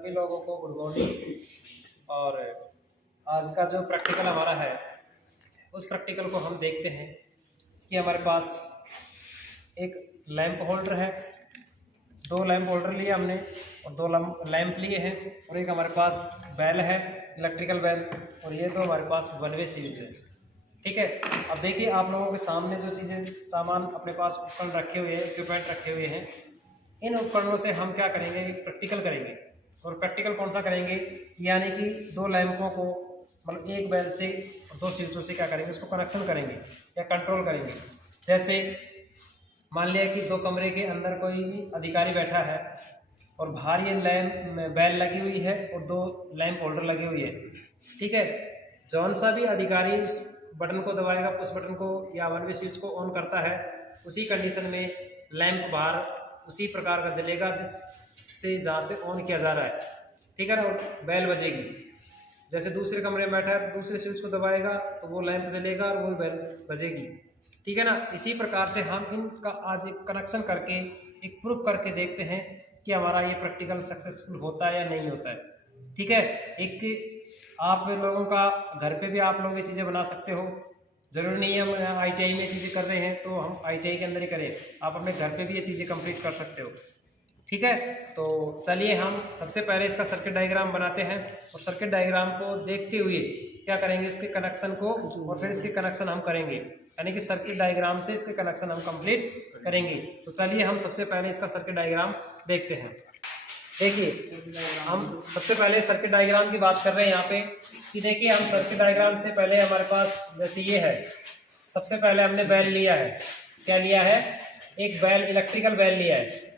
सभी लोगों को गुड मॉर्निंग। और आज का जो प्रैक्टिकल हमारा है उस प्रैक्टिकल को हम देखते हैं कि हमारे पास एक लैंप होल्डर है, दो लैंप होल्डर लिए हमने और दो लैंप लिए हैं और एक हमारे पास बेल है, इलेक्ट्रिकल बेल, और ये दो हमारे पास वन वे स्विच है। ठीक है, अब देखिए आप लोगों के सामने जो चीज़ें सामान अपने पास उपकरण रखे हुए हैं, इक्विपमेंट रखे हुए हैं, इन उपकरणों से हम क्या करेंगे, प्रैक्टिकल करेंगे। और प्रैक्टिकल कौन सा करेंगे, यानी कि दो लैंपों को मतलब एक बेल से दो स्विचों से क्या करेंगे, उसको कनेक्शन करेंगे या कंट्रोल करेंगे। जैसे मान लिया कि दो कमरे के अंदर कोई भी अधिकारी बैठा है और बाहर ये लैंप बेल लगी हुई है और दो लैंप होल्डर लगे हुई है। ठीक है, जौन सा भी अधिकारी उस बटन को दबाएगा, पुश बटन को या वन वे स्विच को ऑन करता है, उसी कंडीशन में लैंप बाहर उसी प्रकार का जलेगा जिससे जहाँ से ऑन किया जा रहा है। ठीक है ना, और बेल बजेगी। जैसे दूसरे कमरे में बैठा है तो दूसरे स्विच को दबाएगा तो वो लैंप जलेगा और वो बेल बजेगी। ठीक है ना, इसी प्रकार से हम इनका आज एक कनेक्शन करके एक प्रूफ करके देखते हैं कि हमारा ये प्रैक्टिकल सक्सेसफुल होता है या नहीं होता है। ठीक है, एक आप लोगों का घर पे भी आप लोग ये चीज़ें बना सकते हो। जरूरी नहीं है हम ITI में चीज़ें कर रहे हैं तो हम ITI के अंदर ही करें, आप अपने घर पे भी ये चीज़ें कंप्लीट कर सकते हो। ठीक है, तो चलिए हम सबसे पहले इसका सर्किट डायग्राम बनाते हैं और सर्किट डायग्राम को देखते हुए क्या करेंगे, इसके कनेक्शन को और फिर इसके कनेक्शन हम करेंगे, यानी कि सर्किट डायग्राम से इसके कनेक्शन हम कंप्लीट करेंगे। तो चलिए हम सबसे पहले इसका सर्किट डायग्राम देखते हैं। देखिए हम सबसे पहले सर्किट डायग्राम की बात कर रहे हैं यहाँ पे कि देखिए हम सर्किट डायग्राम से पहले हमारे पास जैसे ये है, सबसे पहले हमने बेल लिया है। क्या लिया है, एक बेल, इलेक्ट्रिकल बेल लिया है।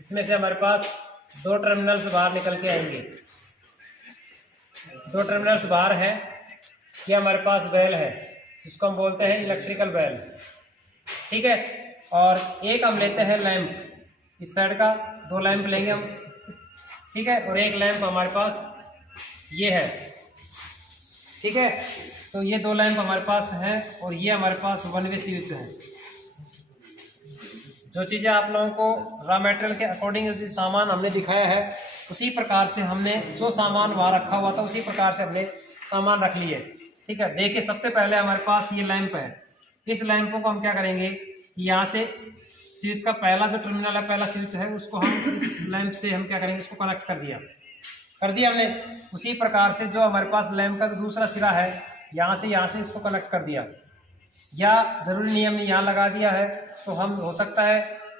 इसमें से हमारे पास दो टर्मिनल्स बाहर निकल के आएंगे, दो टर्मिनल्स बाहर है। ये हमारे पास बेल है जिसको हम बोलते हैं इलेक्ट्रिकल बेल। ठीक है, और एक हम लेते हैं लैंप, इस साइड का दो लैंप लेंगे हम। ठीक है, और एक लैंप हमारे पास ये है। ठीक है, तो ये दो लैंप हमारे पास है और ये हमारे पास वन वे स्विच है। जो चीज़ें आप लोगों को रॉ मटेरियल के अकॉर्डिंग उसी सामान हमने दिखाया है, उसी प्रकार से हमने जो सामान वहाँ रखा हुआ था उसी प्रकार से हमने सामान रख लिए। ठीक है, देखिए सबसे पहले हमारे पास ये लैंप है। इस लैंपों को हम क्या करेंगे, यहाँ से स्विच का पहला जो टर्मिनल है, पहला स्विच है, उसको हम इस लैंप से हम क्या करेंगे, इसको कनेक्ट कर दिया हमने। उसी प्रकार से जो हमारे पास लैंप का जो दूसरा सिरा है, यहाँ से इसको कनेक्ट कर दिया, या जरूरी नहीं हमने यहाँ लगा दिया है तो हम हो सकता है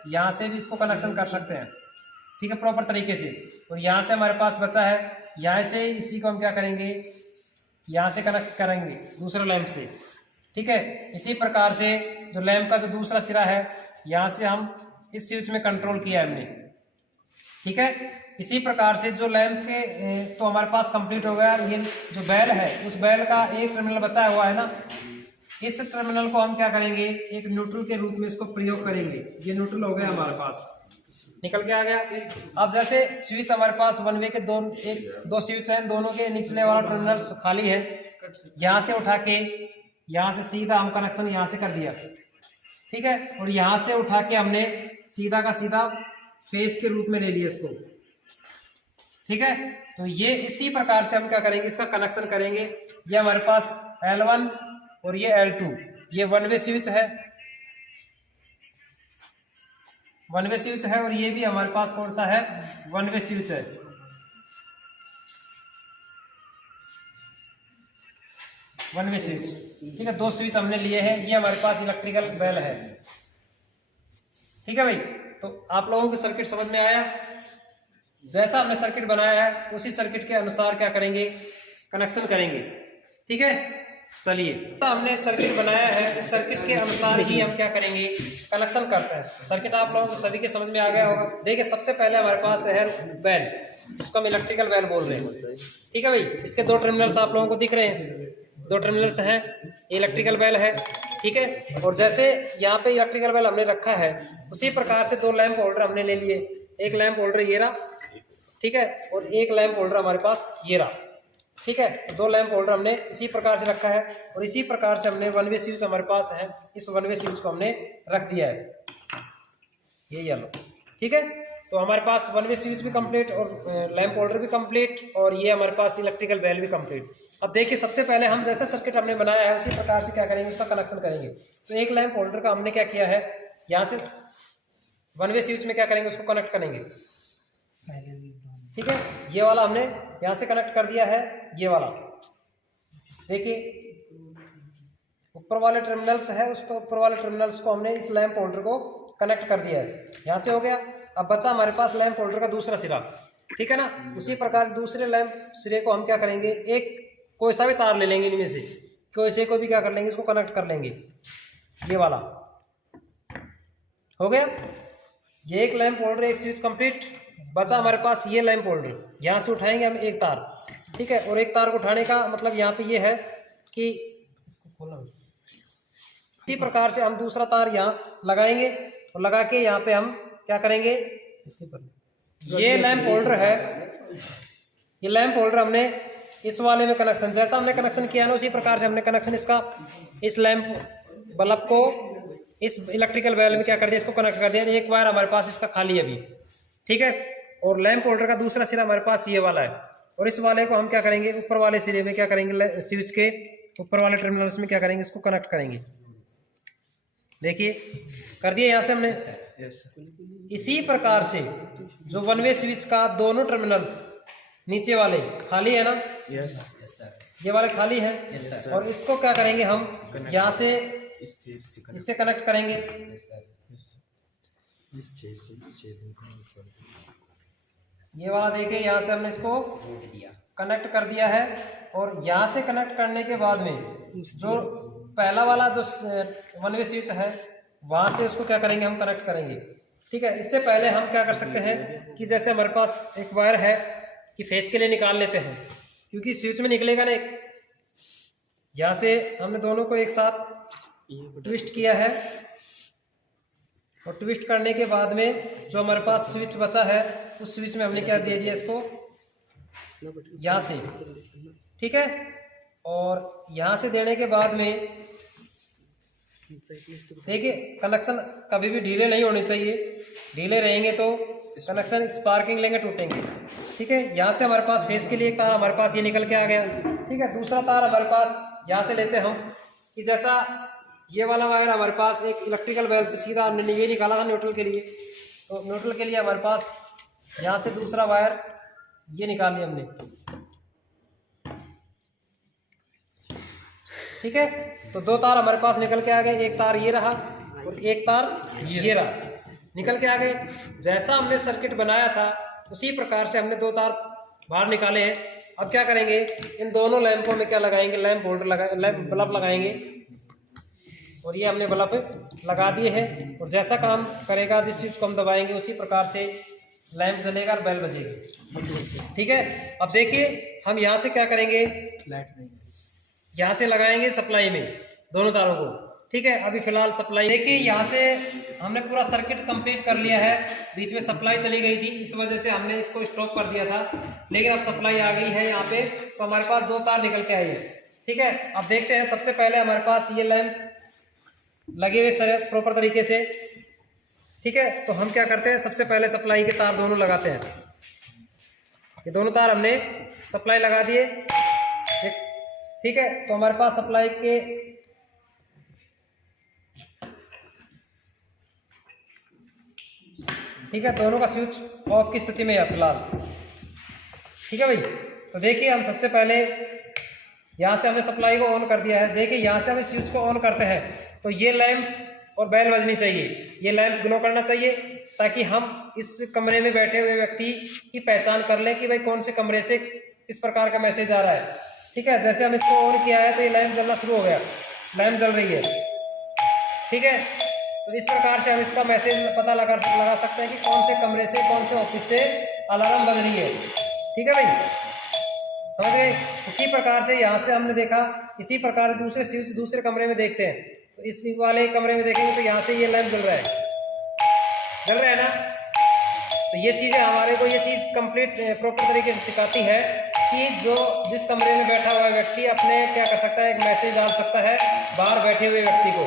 यहाँ से भी इसको कनेक्शन कर सकते हैं। ठीक है, प्रॉपर तरीके से। और यहाँ से हमारे पास बचा है, यहाँ से इसी को हम क्या करेंगे, यहाँ से कनेक्ट करेंगे दूसरे लैंप से। ठीक है, इसी प्रकार से जो लैंप का जो दूसरा सिरा है, यहाँ से हम इस स्विच में कंट्रोल किया है हमने। ठीक है, इसी प्रकार से जो लैंप के तो हमारे पास कंप्लीट हो गया। ये जो बेल है, उस बेल का एक टर्मिनल बचा हुआ है ना, इस टर्मिनल को हम क्या करेंगे, एक न्यूट्रल के रूप में इसको प्रयोग करेंगे। ये न्यूट्रल हो गया हमारे पास, निकल के आ गया। अब जैसे स्विच हमारे पास वन वे के दो स्विच हैं, दोनों के निचले वाला टर्मिनल खाली है, यहाँ से उठा के यहाँ से सीधा हम कनेक्शन यहाँ से कर दिया। ठीक है, और यहाँ से उठा के हमने सीधा का सीधा फेस के रूप में ले लिया इसको। ठीक है, तो ये इसी प्रकार से हम क्या करेंगे, इसका कनेक्शन करेंगे। ये हमारे पास L1 और ये L2, ये वन वे स्विच है, वन वे स्विच है। और ये भी हमारे पास कौन सा है, वन वे स्विच है। One way switch. ठीक है, दो स्विच हमने लिए हैं। ये हमारे पास इलेक्ट्रिकल बेल है। ठीक है भाई, तो आप लोगों को सर्किट समझ में आया। जैसा हमने सर्किट बनाया है उसी सर्किट के अनुसार क्या करेंगे, कनेक्शन करेंगे। ठीक है, चलिए हमने सर्किट बनाया है, उस सर्किट के अनुसार ही हम क्या करेंगे, कनेक्शन करते हैं। सर्किट आप लोगों को सभी के समझ में आ गया होगा। देखिए सबसे पहले हमारे पास है बेल, जिसको हम इलेक्ट्रिकल बेल बोल रहे हैं। ठीक है भाई, इसके दो टर्मिनल्स आप लोगों को दिख रहे हैं, दो टर्मिनल्स हैं, इलेक्ट्रिकल बेल है। ठीक है, और जैसे यहाँ पे इलेक्ट्रिकल बेल हमने रखा है, उसी प्रकार से दो लैंप होल्डर हमने ले लिए। एक लैंप होल्डर ये रहा, ठीक है, और एक लैंप होल्डर हमारे पास ये रहा। ठीक है, तो दो लैंप होल्डर हमने इसी प्रकार से रखा है और इसी प्रकार से हमने वन वे स्विच हमारे पास है, इस वन वे स्विच को हमने रख दिया है, ये येलो। ठीक है, तो हमारे पास वन वे स्विच भी कंप्लीट और लैंप होल्डर भी कंप्लीट और ये हमारे पास इलेक्ट्रिकल बेल भी कंप्लीट। अब देखिए सबसे पहले हम जैसा सर्किट हमने बनाया है उसी प्रकार से क्या करेंगे, उसका कनेक्शन करेंगे। तो एक लैंप होल्डर का हमने क्या किया है, यहाँ से वन वे स्विच में क्या करेंगे, उसको कनेक्ट करेंगे। ठीक है, ये वाला हमने यहाँ से कनेक्ट कर दिया है, ये वाला देखिए ऊपर वाले टर्मिनल्स है, उस पर ऊपर वाले टर्मिनल्स को हमने इस लैंप होल्डर को कनेक्ट कर दिया है, यहाँ से हो गया। अब बचा हमारे पास लैंप होल्डर का दूसरा सिरा, ठीक है ना। उसी प्रकार दूसरे लैंप सिरे को हम क्या करेंगे, एक कोई सा भी तार ले लेंगे, इनमें से कोई से को भी क्या कर लेंगे, इसको कनेक्ट कर लेंगे। ये वाला हो गया, ये एक लैंप होल्डर एक स्विच कंप्लीट। बचा हमारे पास ये लैंप होल्डर, यहाँ से उठाएंगे हम एक तार, ठीक है। और एक तार को उठाने का मतलब यहाँ पे ये है कि इसको खोलना, इसी प्रकार से हम दूसरा तार यहाँ लगाएंगे और लगा के यहाँ पे हम क्या करेंगे, इसके ऊपर ये लैंप होल्डर है, ये लैंप होल्डर हमने इस वाले में कनेक्शन, जैसा हमने कनेक्शन किया ना उसी प्रकार से हमने कनेक्शन इसका इस लैंप बल्ब को इस इलेक्ट्रिकल बेल में क्या कर दिया, इसको कनेक्ट कर दिया। एक वायर हमारे पास इसका खाली है अभी, ठीक है। और लैंप होल्डर का दूसरा सिरा हमारे पास ये वाला है और इस वाले को हम क्या करेंगे, ऊपर वाले सिरे में क्या करेंगे, स्विच के ऊपर वाले टर्मिनल्स में क्या करेंगे, इसको कनेक्ट करेंगे। देखिए कर दिया यहाँ से हमने। इसी प्रकार से जो वन वे स्विच का दोनों टर्मिनल्स नीचे वाले खाली है ना, ये वाले खाली है, और इसको क्या करेंगे हम यहाँ से इससे कनेक्ट करेंगे। ये वाला देखिए यहाँ से हमने इसको कनेक्ट कर दिया है और यहाँ से कनेक्ट करने के बाद में जो पहला वाला जो वन वे स्विच है वहाँ से उसको क्या करेंगे, हम कनेक्ट करेंगे, ठीक है। इससे पहले हम क्या कर सकते हैं कि जैसे हमारे पास एक वायर है कि फेस के लिए निकाल लेते हैं, क्योंकि स्विच में निकलेगा ना। यहाँ से हमने दोनों को एक साथ ट्विस्ट किया है और ट्विस्ट करने के बाद में जो हमारे पास स्विच बचा है उस स्विच में हमने क्या दे दिया, इसको यहाँ से, ठीक है। और यहाँ से देने के बाद में देखिए कनेक्शन कभी भी ढीले नहीं होने चाहिए, ढीले रहेंगे तो कनेक्शन स्पार्किंग लेंगे, टूटेंगे, ठीक है। यहाँ से हमारे पास फेस के लिए एक तार हमारे पास ये निकल के आ गया, ठीक है। दूसरा तार हमारे पास यहाँ से लेते हम कि जैसा ये वाला वायर हमारे पास एक इलेक्ट्रिकल बेल से सीधा हमने ये निकाला था न्यूट्रल के लिए, तो न्यूट्रल के लिए हमारे पास यहाँ से दूसरा वायर ये निकाल लिया हमने, ठीक है। तो दो तार हमारे पास निकल के आ गए, एक तार ये रहा और एक तार ये रहा, निकल के आ गए। जैसा हमने सर्किट बनाया था उसी प्रकार से हमने दो तार बाहर निकाले हैं। अब क्या करेंगे, इन दोनों लैंपों में क्या लगाएंगे, लैंप होल्डर लैंप बल्ब लगाएंगे और ये हमने बल्ब लगा दिए हैं। और जैसा काम करेगा, जिस चीज़ को हम दबाएंगे उसी प्रकार से लैंप जलेगा और बेल बजेगी, ठीक है। अब देखिए हम यहाँ से क्या करेंगे, यहाँ से लगाएंगे सप्लाई में दोनों तारों को, ठीक है। अभी फिलहाल सप्लाई देखिए यहाँ से हमने पूरा सर्किट कंप्लीट कर लिया है। बीच में सप्लाई चली गई थी, इस वजह से हमने इसको स्टॉप कर दिया था, लेकिन अब सप्लाई आ गई है यहाँ पे, तो हमारे पास दो तार निकल के आई है, ठीक है। अब देखते हैं, सबसे पहले हमारे पास ये लैंप लगे हुए प्रॉपर तरीके से, ठीक है। तो हम क्या करते हैं, सबसे पहले सप्लाई के तार दोनों लगाते हैं। ये दोनों तार हमने सप्लाई लगा दिए, ठीक है। तो हमारे पास सप्लाई के ठीक है, दोनों का स्विच ऑफ की स्थिति में है फिलहाल, ठीक है भाई। तो देखिए हम सबसे पहले यहाँ से हमने सप्लाई को ऑन कर दिया है। देखिए यहाँ से हम स्विच को ऑन करते हैं तो ये लैंप और बेल बजनी चाहिए, ये लैंप ग्लो करना चाहिए, ताकि हम इस कमरे में बैठे हुए व्यक्ति की पहचान कर लें कि भाई कौन से कमरे से किस प्रकार का मैसेज आ रहा है, ठीक है। जैसे हम इसको ऑन किया है तो ये लैंप जलना शुरू हो गया, लैंप जल रही है, ठीक है। तो इस प्रकार से हम इसका मैसेज पता लगा सकते हैं कि कौन से कमरे से, कौन से ऑफिस से अलार्म बज रही है, ठीक है भाई, समझ गए। इसी प्रकार से यहाँ से हमने देखा, इसी प्रकार से दूसरे स्विच दूसरे कमरे में देखते हैं, तो इस वाले कमरे में देखेंगे तो यहाँ से ये लैंप जल रहा है ना। तो ये चीज़ें हमारे को ये चीज़ कंप्लीट प्रॉपर तरीके से सिखाती है कि जो जिस कमरे में बैठा हुआ व्यक्ति अपने क्या कर सकता है, एक मैसेज डाल सकता है बाहर बैठे हुए व्यक्ति को,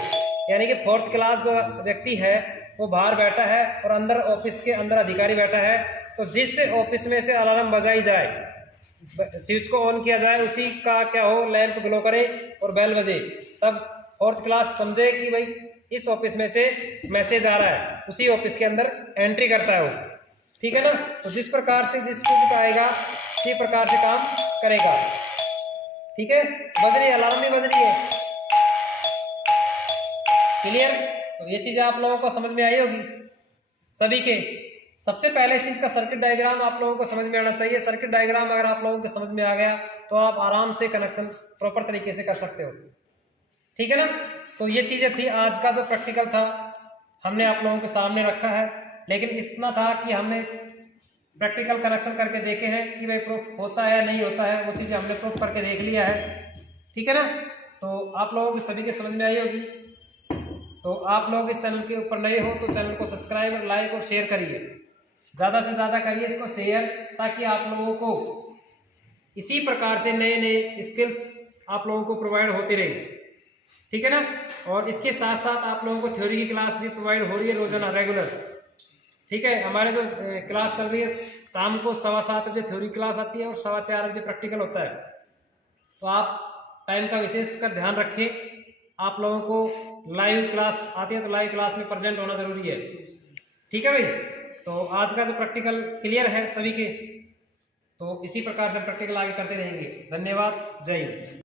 यानी कि 4th क्लास जो व्यक्ति है वो बाहर बैठा है और अंदर ऑफिस के अंदर अधिकारी बैठा है, तो जिस ऑफिस में से अलार्म बजाई जाए, स्विच को ऑन किया जाए, उसी का क्या हो, लैंप ग्लो करे और बेल बजे, तब फोर्थ क्लास समझे कि भाई इस ऑफिस में से मैसेज आ रहा है, उसी ऑफिस के अंदर एंट्री करता है वो। ठीक है ना। तो जिस प्रकार से जिसको आएगा उसी प्रकार से काम करेगा। ठीक है, बज रही है, अलार्म भी बज रही है। क्लियर। तो ये चीज आप लोगों को समझ में आई होगी सभी के। सबसे पहले इस चीज का सर्किट डायग्राम आप लोगों को समझ में आना चाहिए। सर्किट डायग्राम अगर आप लोगों को समझ में आ गया तो आप आराम से कनेक्शन प्रॉपर तरीके से कर सकते हो। ठीक है ना। तो ये चीजें थी, आज का जो प्रैक्टिकल था हमने आप लोगों के सामने रखा है, लेकिन इतना था कि हमने प्रैक्टिकल कनेक्शन करके देखे हैं कि भाई प्रूफ होता है या नहीं होता है, वो चीजें हमने प्रूफ करके देख लिया है। ठीक है ना। तो आप लोगों को सभी के समझ में आई होगी। तो आप लोग इस चैनल के ऊपर नए हो तो चैनल को सब्सक्राइब, लाइक और शेयर करिए, ज़्यादा से ज़्यादा करिए इसको शेयर, ताकि आप लोगों को इसी प्रकार से नए नए स्किल्स आप लोगों को प्रोवाइड होती रहे। ठीक है ना। और इसके साथ साथ आप लोगों को थ्योरी की क्लास भी प्रोवाइड हो रही है रोजाना रेगुलर। ठीक है, हमारे जो क्लास चल रही है शाम को 7:15 बजे थ्योरी क्लास आती है और 4:15 बजे प्रैक्टिकल होता है। तो आप टाइम का विशेष कर ध्यान रखें। आप लोगों को लाइव क्लास आती है तो लाइव क्लास में प्रेजेंट होना जरूरी है। ठीक है भाई। तो आज का जो प्रैक्टिकल क्लियर है सभी के, तो इसी प्रकार से प्रैक्टिकल आगे करते रहेंगे। धन्यवाद, जय हिंद।